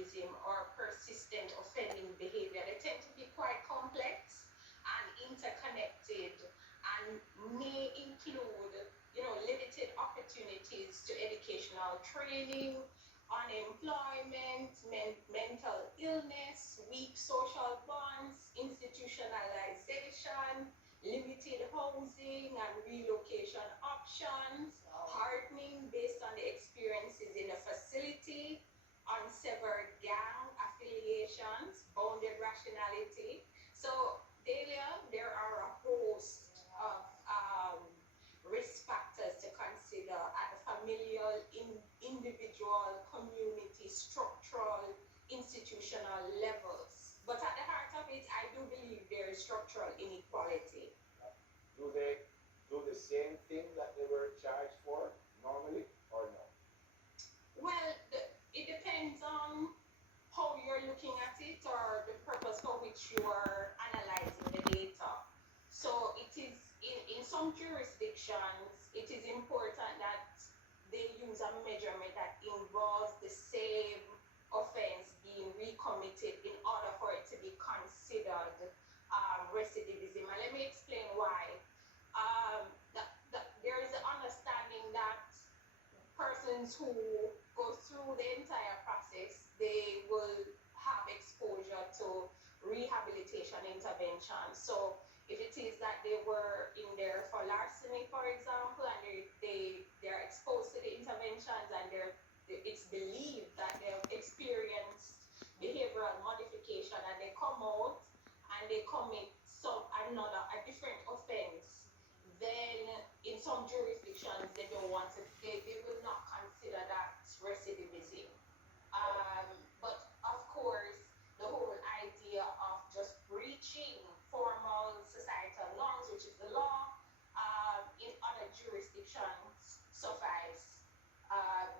recidivism or persistent offending behavior, they tend to be quite complex and interconnected and may include, limited opportunities to educational training, unemployment, mental illness, weak social bonds, institutionalization, limited housing and relocation options, hardening based on the experiences in the facility, unsevered gang affiliations, bounded rationality. So, Delia, there are a host of risk factors to consider at the familial, individual, community, structural, institutional levels. But at the heart of it, I do believe there is structural inequality. Do they do the same thing that they were charged for normally or no? Well, it depends on how you're looking at it or the purpose for which you are analyzing the data. So it is in some jurisdictions, it is important that they use a measurement that involves the same offense being recommitted in order for it to be considered recidivism. And let me explain why. There is an understanding that persons who go through the entire process, they will have exposure to rehabilitation intervention. So if it is that they were in there for larceny, for example, and they're exposed to the interventions and it's believed that they've experienced behavioral modification and they come out and they commit a different offense, then in some jurisdictions they don't want to, they will not consider that recidivism. But of course, the whole idea of just breaching formal societal norms, which is the law, in other jurisdictions suffice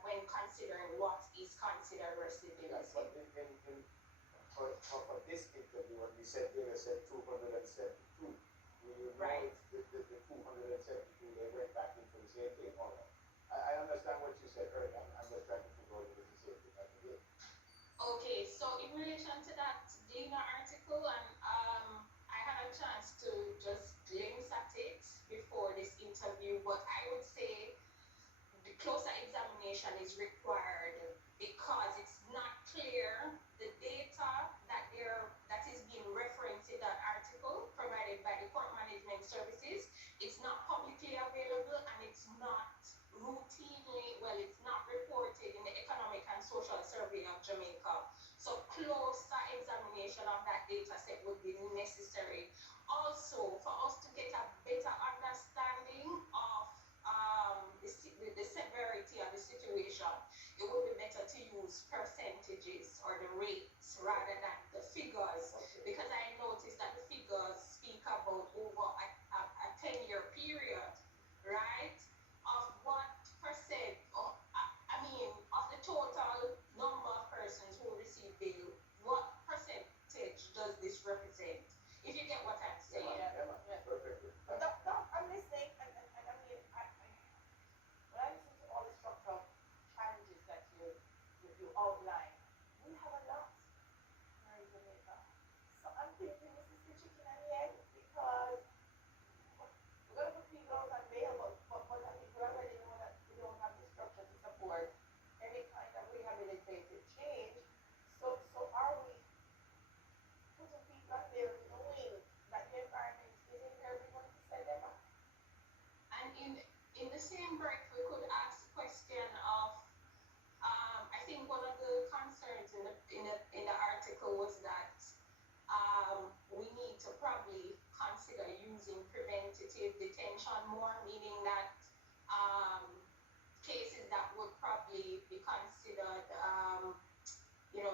when considering what is considered recidivism. But for this interview, when we said they said 272, we know Right. the 272, they went back into the same thing or no? I understand what you said earlier. I'm just trying to figure out if it's the same thing again. Okay, so in relation to that Dana article, and I had a chance to just glimpse at it before this interview, but I would say the closer examination is required because it's not clear the data that is being referenced in that article provided by the court management services. It's not publicly available and it's not it's not reported in the Economic and Social Survey of Jamaica. So closer examination of that data set would be necessary. Also, for us to get a better understanding of the severity of the situation, it would be better to use percentages or the rates rather than the figures, because I noticed that the figures speak about over a 10-year period, right? Of what percent, of the total number of persons who receive bail, what percentage does this represent? If you get what I'm saying. Perfectly. I'm listening, and I mean, when I listen to all the structural challenges that you outline, we have a lot here in Jamaica. So I'm thinking this is the chicken and the egg because we're going to put people out on bail, but I think we already know that we don't have the structure to support any kind of rehabilitative change. So are we putting people on bail knowing that the environment isn't where we want to send them back? And in the same breath, we could ask the question of, I think one of the concerns in the article was that we need to probably consider using preventative detention more, meaning that cases that would probably be considered,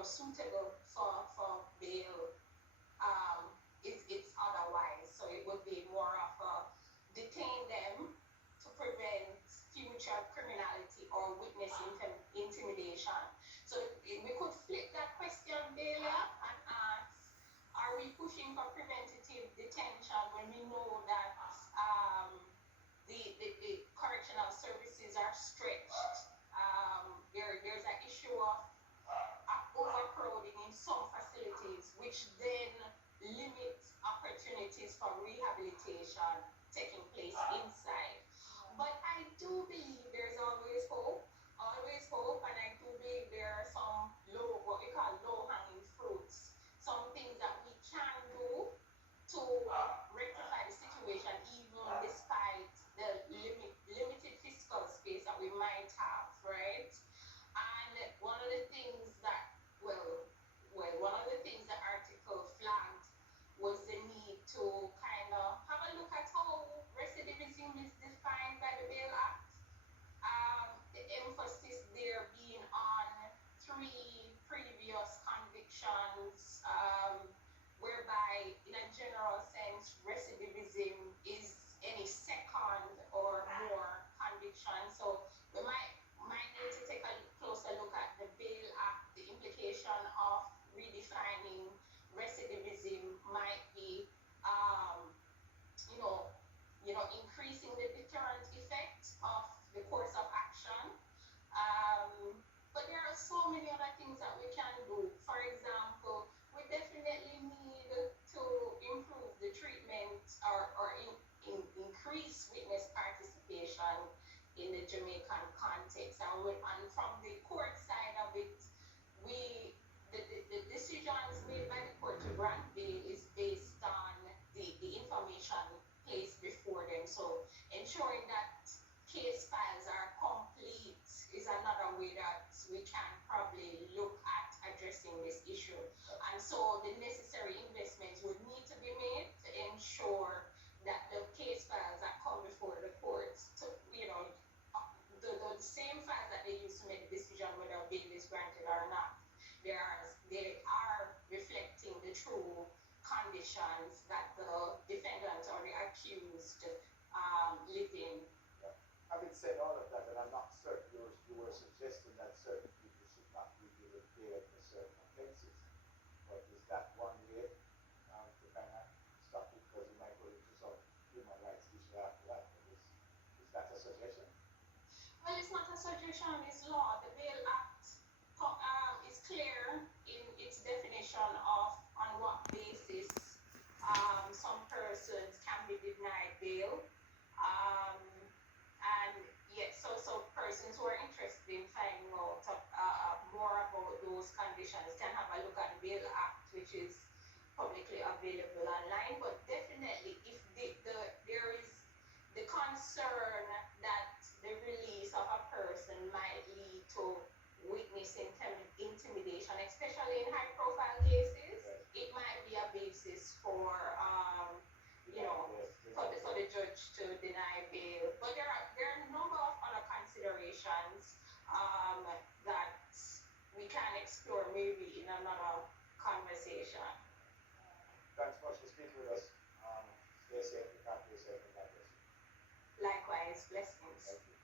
suitable for bail, it's otherwise. So it would be more of a detain them to prevent future criminality or witness intimidation. So we could flip that question, Delia, and ask, are we pushing for preventative detention when we know that the correctional services are stretched? There's an issue of over so many other things that we can do. For example, we definitely need to improve the treatment or increase witness participation in the Jamaican context. And from the court side of it, we the decisions made by the court to grant bail is based on the information placed before them. So ensuring that case files are complete is another way that we can probably look at addressing this issue. And so the necessary investments would need to be made to ensure that the case files that come before the courts, to, the same files that they use to make the decision whether bail is granted or not, they are reflecting the true conditions that the defendant or the accused live in. Having said all of that, and I'm not certain, you were suggesting that certain people should not be given bail for certain offences. But is that one way to kind of stop it, because you might go into some human rights issue after that? Is that a suggestion? Well, it's not a suggestion, it's law. The Bail Act is clear in its definition of on what basis some persons can be denied bail. And yes, so persons who are interested in finding out more about those conditions can have a look at the Bail Act, which is publicly available online. But definitely, if there is the concern that the release of a person might lead to witness intimidation, especially in high-profile cases, it might be a basis for for the judge to deny bail. But there are a number of other considerations that we can explore maybe in another conversation. Thanks much for speaking with us. Stay safe, look after yourself, and God bless you. Likewise, blessings. Thank you.